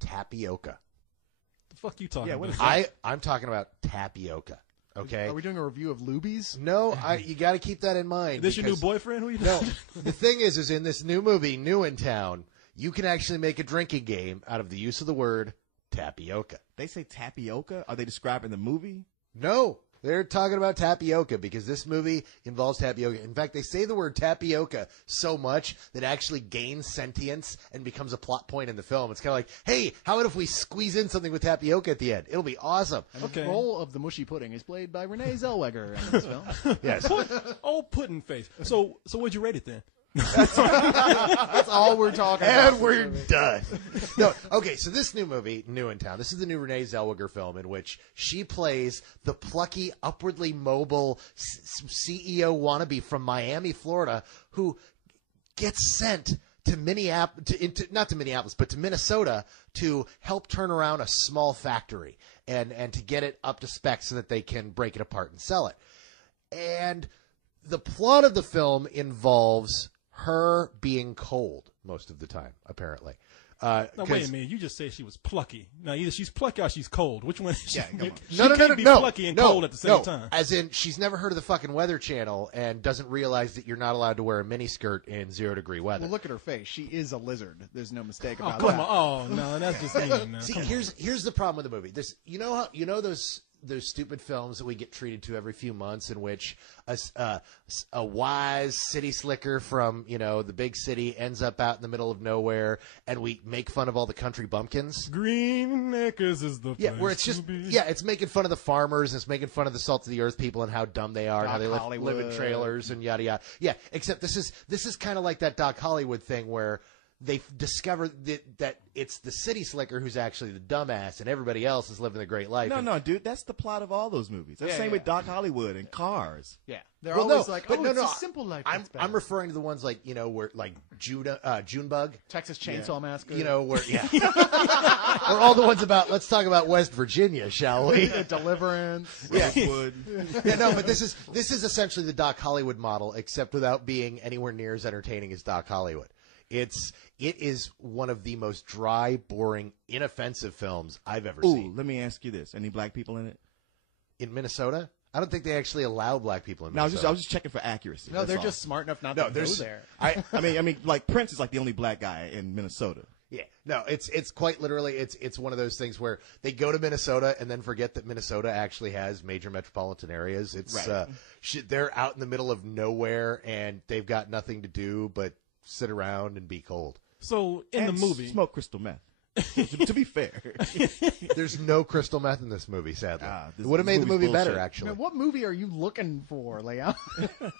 tapioca. The fuck you talking about? I'm talking about tapioca. Okay. Are we doing a review of Lubies? No, you got to keep that in mind. Is this your new boyfriend? Who you No, the thing is in this new movie, New in Town, you can actually make a drinking game out of the use of the word tapioca. They say tapioca? Are they describing the movie? No, they're talking about tapioca because this movie involves tapioca. In fact, they say the word tapioca so much that it actually gains sentience and becomes a plot point in the film. It's kind of like, hey, how about if we squeeze in something with tapioca at the end? It'll be awesome. And the role of the mushy pudding is played by Renee Zellweger in this film. Yes. Pudding face. So what'd you rate it then? That's all we're talking about. And we're done. No, okay, so this new movie, New in Town, this is the new Renee Zellweger film in which she plays the plucky, upwardly mobile CEO wannabe from Miami, Florida, who gets sent to Minnesota to help turn around a small factory and to get it up to spec so that they can break it apart and sell it. And the plot of the film involves her being cold most of the time, apparently. Now, wait a minute. You just said she was plucky. Now, either she's plucky or she's cold. Which one is she? Yeah, she can't be plucky and cold at the same time. As in, she's never heard of the fucking Weather Channel and doesn't realize that you're not allowed to wear a miniskirt in 0-degree weather. Well, look at her face. She is a lizard. There's no mistake about come that. on. Oh, no, that's just mean. Now. See, here's the problem with the movie. You know those stupid films that we get treated to every few months in which a wise city slicker from, the big city ends up out in the middle of nowhere and we make fun of all the country bumpkins. Green Acres is the place where it's just it's making fun of the farmers and it's making fun of the salt of the earth people and how dumb they are, Doc how they Hollywood. live in trailers and yada yada. Yeah, except this is kind of like that Doc Hollywood thing where they discover that it's the city slicker who's actually the dumbass, and everybody else is living a great life. No, dude, that's the plot of all those movies. That's the same with Doc Hollywood and Cars. Yeah, they're always like, it's a simple life. I'm referring to the ones like where like Junebug, Texas Chainsaw Massacre. or all the ones about. Let's talk about West Virginia, shall we? Deliverance. Rosewood. But this is essentially the Doc Hollywood model, except without being anywhere near as entertaining as Doc Hollywood. It is one of the most dry, boring, inoffensive films I've ever seen. Let me ask you this: any black people in it? In Minnesota? I don't think they actually allow black people in Minnesota. I was just checking for accuracy. No, they're just smart enough not to go there. I mean, like Prince is like the only black guy in Minnesota. Yeah, no, it's quite literally it's one of those things where they go to Minnesota and then forget that Minnesota actually has major metropolitan areas. It's right. They're out in the middle of nowhere and they've got nothing to do but sit around and be cold. So in the movie, smoke crystal meth. To be fair, there's no crystal meth in this movie. Sadly, it would have made the movie bullshit. better. Actually, Man, what movie are you looking for, Leon?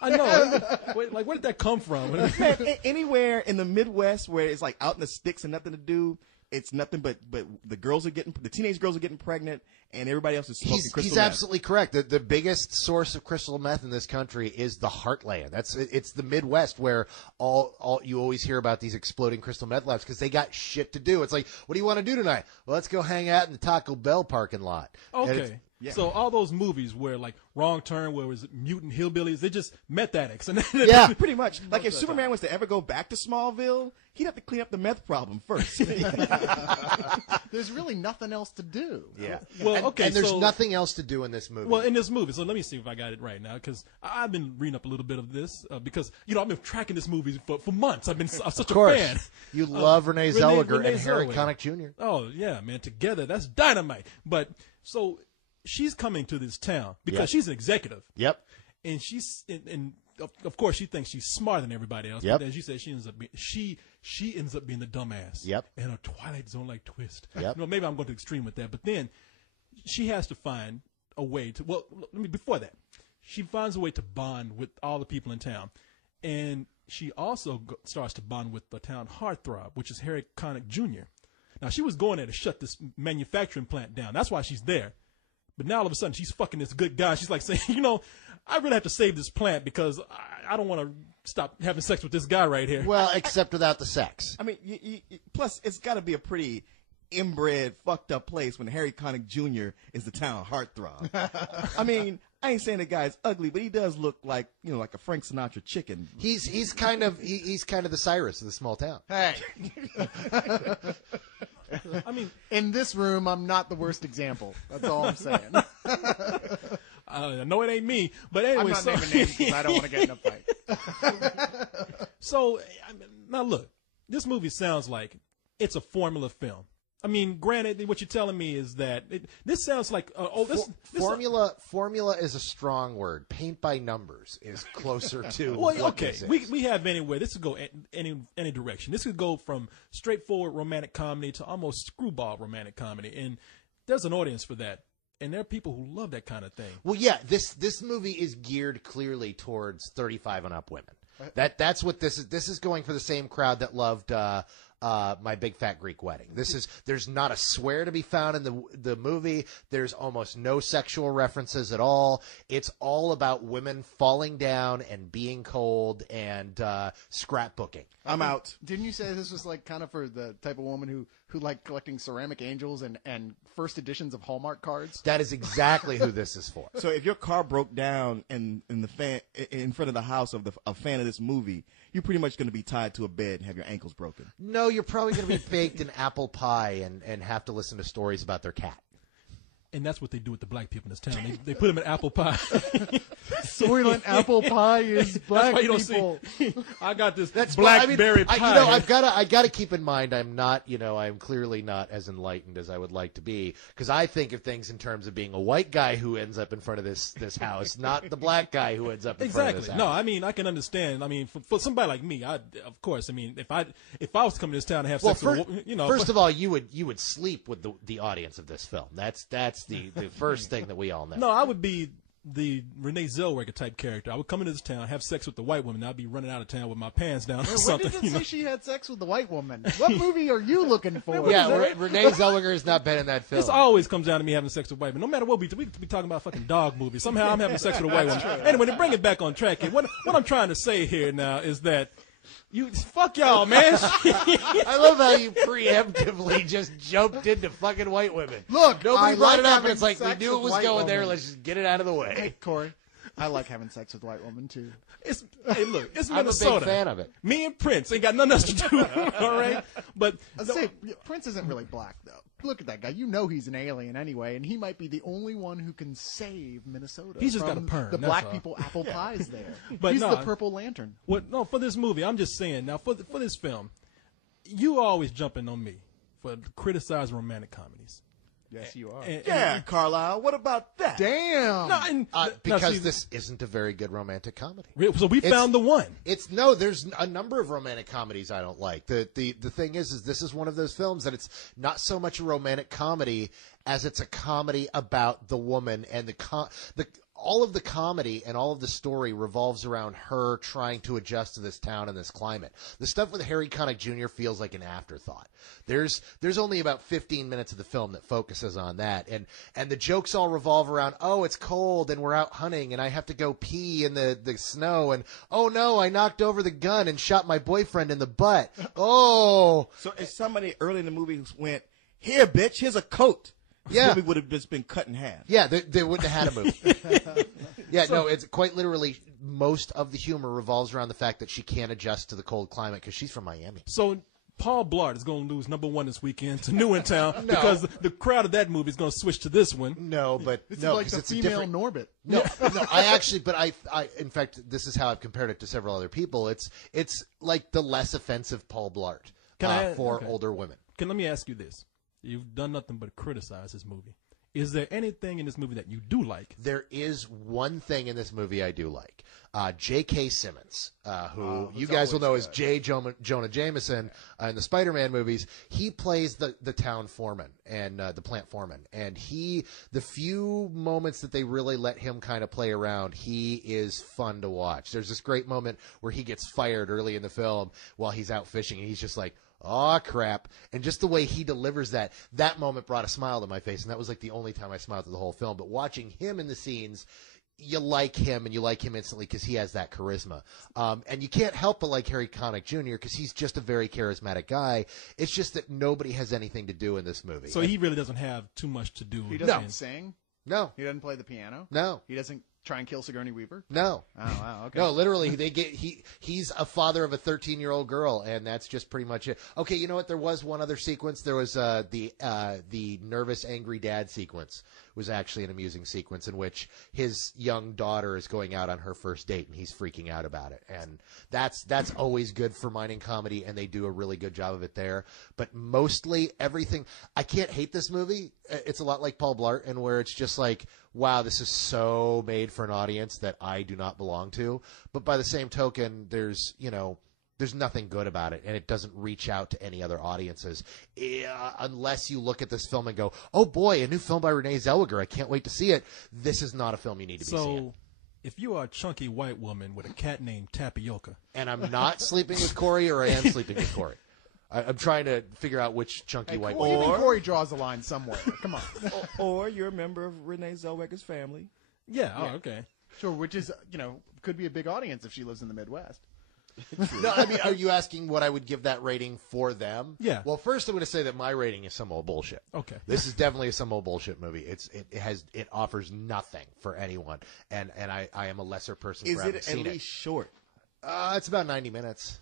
I know. Where did that come from? Man, anywhere in the Midwest where it's like out in the sticks and nothing to do, it's nothing but the teenage girls are getting pregnant and everybody else is smoking crystal He's meth. absolutely correct. The biggest source of crystal meth in this country is the heartland. It's the Midwest where all you always hear about these exploding crystal meth labs because they got shit to do. It's like, what do you want to do tonight? Well, let's go hang out in the Taco Bell parking lot. Okay. Yeah. So all those movies where like Wrong Turn, where it was mutant hillbillies, they're just meth addicts. And yeah, pretty much. Like if Superman was to ever go back to Smallville, he'd have to clean up the meth problem first. There's really nothing else to do. Yeah. Well, and there's nothing else to do in this movie. Well, in this movie, so let me see if I got it right now, because I've been reading up a little bit of this because I've been tracking this movie for months. I'm such a fan. You love Renee Zellweger and Harry Connick Jr. Oh yeah, man, together that's dynamite. But so she's coming to this town because she's an executive. Yep. And and of course she thinks she's smarter than everybody else. Yep. But as you said, she ends up being the dumbass. Yep. And a Twilight Zone like twist. Yep. Maybe I'm going to extreme with that, but then she has to find a way to. Well, before that, she finds a way to bond with all the people in town, and she also starts to bond with the town heartthrob, which is Harry Connick Jr. Now she was going there to shut this manufacturing plant down. That's why she's there. But now all of a sudden she's fucking this good guy. She's like saying, I really have to save this plant because I don't want to stop having sex with this guy right here. Well, except without the sex. I mean, plus it's got to be a pretty inbred, fucked up place when Harry Connick Jr. is the town heartthrob. I mean, I ain't saying the guy's ugly, but he does look like like a Frank Sinatra chicken. He's kind of the Cyrus of the small town. Hey. I mean, in this room, I'm not the worst example. That's all I'm saying. I know it ain't me, but anyway. I'm not naming names because I don't want to get in a fight. So now look, this movie sounds like it's a formula film. I mean, granted, what you're telling me is that this sounds like formula is a strong word. Paint by numbers is closer to. Well, what okay, this is. we have anywhere. This could go any direction. This could go from straightforward romantic comedy to almost screwball romantic comedy, and there's an audience for that. And there are people who love that kind of thing. Well, yeah, this movie is geared clearly towards 35 and up women. That's what this is. This is going for the same crowd that loved My Big Fat Greek Wedding. There's not a swear to be found in the movie. There's almost no sexual references at all. It's all about women falling down and being cold and scrapbooking. I'm out. Didn't you say this was like kind of for the type of woman who liked collecting ceramic angels and first editions of Hallmark cards? That is exactly who this is for. So if your car broke down in front of the house of a fan of this movie, you're pretty much going to be tied to a bed and have your ankles broken. No, you're probably going to be baked in apple pie and have to listen to stories about their cat. And that's what they do with the black people in this town. They put them in apple pie. Soylent apple pie is black That's why you don't people. see. I got this That's blackberry pie. I got to keep in mind I'm clearly not as enlightened as I would like to be, because I think of things in terms of being a white guy who ends up in front of this house, not the black guy who ends up in front of this house. No, I mean, I can understand. I mean, for somebody like me, of course. I mean, if I was to come to this town and have sex with, first of all, you would sleep with the audience of this film. That's the first thing that we all know. No, I would be the Renee Zellweger type character. I would come into this town, have sex with the white woman, and I'd be running out of town with my pants down or When something. did it say she had sex with the white woman? What movie are you looking for? Yeah, Renee Zellweger has not been in that film. This always comes down to me having sex with white women. No matter what we could be talking about fucking dog movies. Somehow I'm having sex with a white woman. Anyway, to bring it back on track, what I'm trying to say here now is that fuck y'all, man. I love how you preemptively just jumped into fucking white women. Look, nobody I brought like it up, having and it's like we sex knew it with was white going there. women. Let's just get it out of the way. Hey, Corey, I like having sex with white women too. Hey, look, it's I'm a Minnesota. big fan of it. Me and Prince ain't got nothing else to do. All right, but I'd say Prince isn't really black though. Look at that guy. You know he's an alien anyway, and he might be the only one who can save Minnesota. He's just from got a perm, The that's black all. people apple pies there. But he's no, the Purple Lantern. for this movie, I'm just saying. Now, for this film, you always jumping on me for criticizing romantic comedies. Yes, you are. Yeah, Carlisle. What about that? Damn. Because this isn't a very good romantic comedy. So we found the one. There's a number of romantic comedies I don't like. The thing is this is one of those films that it's not so much a romantic comedy as it's a comedy about the woman, and all of the comedy and all of the story revolves around her trying to adjust to this town and this climate. The stuff with Harry Connick Jr. feels like an afterthought. There's only about 15 minutes of the film that focuses on that, and the jokes all revolve around, oh, it's cold and we're out hunting and I have to go pee in the snow, and oh no, I knocked over the gun and shot my boyfriend in the butt. Oh. So if somebody early in the movie went, "Here, bitch, here's a coat," this Yeah. movie would have just been cut in half. Yeah, they wouldn't have had a movie. No, it's quite literally most of the humor revolves around the fact that she can't adjust to the cold climate because she's from Miami. So Paul Blart is going to lose #1 this weekend to New in Town because the crowd of that movie is going to switch to this one. No, but This no, is like 'cause the it's a female different. Norbit. No, I in fact, this is how I've compared it to several other people. It's like the less offensive Paul Blart for older women. Let me ask you this. You've done nothing but criticize this movie. Is there anything in this movie that you do like? There is one thing in this movie I do like. J.K. Simmons, who you guys will know as J. Jonah Jameson in the Spider-Man movies. He plays the town foreman and the plant foreman. And the few moments that they really let him kind of play around, he is fun to watch. There's this great moment where he gets fired early in the film while he's out fishing, and he's just like, "Aw, crap." And just the way he delivers that moment brought a smile to my face. And that was like the only time I smiled through the whole film. But watching him in the scenes, you like him, and you like him instantly because he has that charisma. And you can't help but like Harry Connick Jr. because he's just a very charismatic guy. It's just that nobody has anything to do in this movie. So he really doesn't have too much to do. He doesn't sing. No. He doesn't play the piano. No. He doesn't try and kill Sigourney Weaver? No. Oh wow. Okay. No, literally, he's a father of a 13-year-old girl, and that's just pretty much it. Okay, you know what? There was one other sequence. There was the nervous, angry dad sequence. Was actually an amusing sequence in which his young daughter is going out on her first date, and he's freaking out about it. And that's always good for mining comedy, and they do a really good job of it there. But mostly everything, I can't hate this movie. It's a lot like Paul Blart, and where it's just like, wow, this is so made for an audience that I do not belong to. But by the same token, there's nothing good about it, and it doesn't reach out to any other audiences unless you look at this film and go, oh boy, a new film by Renee Zellweger. I can't wait to see it. This is not a film you need to be seeing. So, if you are a chunky white woman with a cat named Tapioca, And I'm not sleeping with Corey, or I am sleeping with Corey. I'm trying to figure out which chunky white Well, woman. even Corey draws the line somewhere. Come on. Or you're a member of Renee Zellweger's family. yeah, oh, okay. Sure, which is, could be a big audience if she lives in the Midwest. No, I mean, are you asking what I would give that rating for them? Yeah. Well, first I'm going to say that my rating is some old bullshit. Okay. This is definitely a some old bullshit movie. It offers nothing for anyone, and I am a lesser person Is for having it at seen least short? It's about 90 minutes.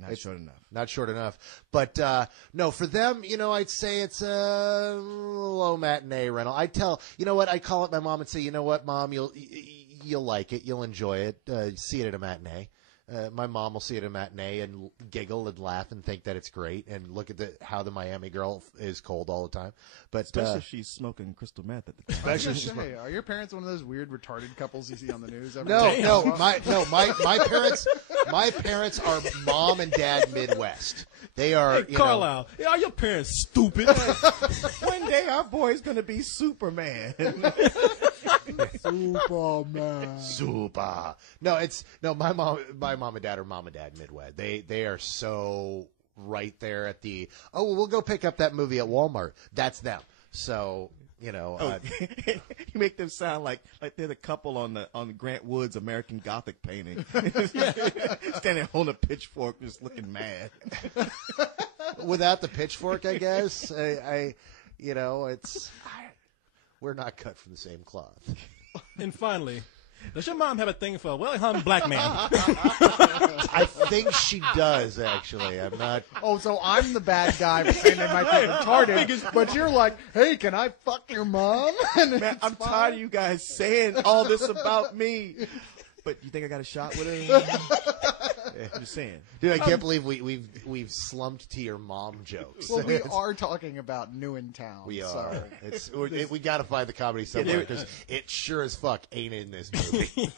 Not short enough. Not short enough. But no, for them, I'd say it's a low matinee rental. I call up my mom and say, you know what, Mom, you'll like it, you'll enjoy it. See it at a matinee. My mom will see it at a matinee and giggle and laugh and think that it's great and look at how the Miami girl is cold all the time. But Especially if she's smoking crystal meth at the time. I was gonna say, are your parents one of those weird retarded couples you see on the news? Every No, day? my parents are mom and dad Midwest. They are, Hey, Carlisle, are your parents stupid? One day our boy's gonna be Superman. Superman. Super. No, my mom and dad are mom and dad Midwest. They are so right there at the, we'll go pick up that movie at Walmart. That's them. So, You make them sound like they're the couple on the Grant Wood's American Gothic painting. Standing holding a pitchfork, just looking mad. without the pitchfork, I guess. We're not cut from the same cloth. And finally, does your mom have a thing for a well-hung black man? I think she does, actually. I'm not. Oh, so I'm the bad guy for saying they might be retarded, but you're like, hey, can I fuck your mom? And Man, it's I'm fine. tired of you guys saying all this about me. But you think I got a shot with her? I'm just saying. Dude, I can't believe we've slumped to your mom jokes. Well, we are talking about New in Town. We so. are. We got to find the comedy somewhere because it sure as fuck ain't in this movie.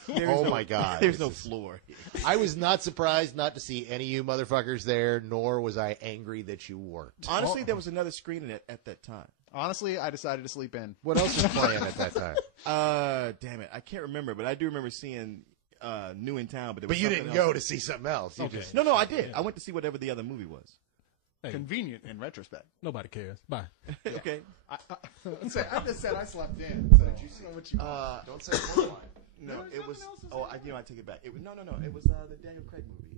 My god, There's no floor. I was not surprised not to see any of you motherfuckers there, nor was I angry that you weren't. Honestly, there was another screening at that time. Honestly, I decided to sleep in. What else was playing at that time? Damn it, I can't remember, but I do remember seeing New in Town. But You didn't go to see something else. You just No, I did. I went to see whatever the other movie was. Hey, Convenient in retrospect. nobody cares. Bye. Okay. I just said I slept in. So you see what you want. don't say one line. No, it was. Oh, I take it back. It was no. It was the Daniel Craig movie.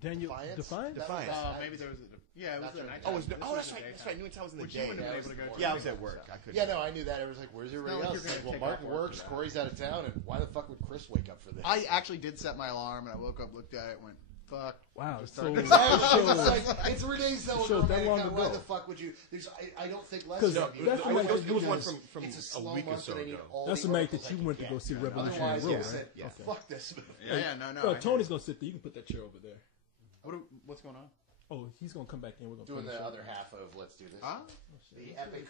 Daniel Defiance? Defiance? Maybe there was it was the night. That's right. That's right. New in Town was in the day. you wouldn't have been able to go to. Yeah, I was at work. I couldn't. Yeah, no, I knew that. It was like, where's everybody not like else? you're gonna Well, take Martin off work works, for that. Corey's out of town, and why the fuck would Chris wake up for this? I actually did set my alarm, and I woke up, looked at it, and went, "Fuck." Wow. Just So, started- It's Renee Zellweger. So that long Why ago. the fuck would you? I don't think less 'Cause of you. that's the night It was that one from a slow week or month so and I need ago. all that's the the night articles that you I went to can go get. see Revolutionary Otherwise, Road, you right? said, Yeah. fuck this movie. Yeah, no. Well, Tony's gonna sit there. You can put that chair over there. What's going on? Oh, he's gonna come back in. We're gonna Doing finish the up. other half of Let's Do This. Huh? The epic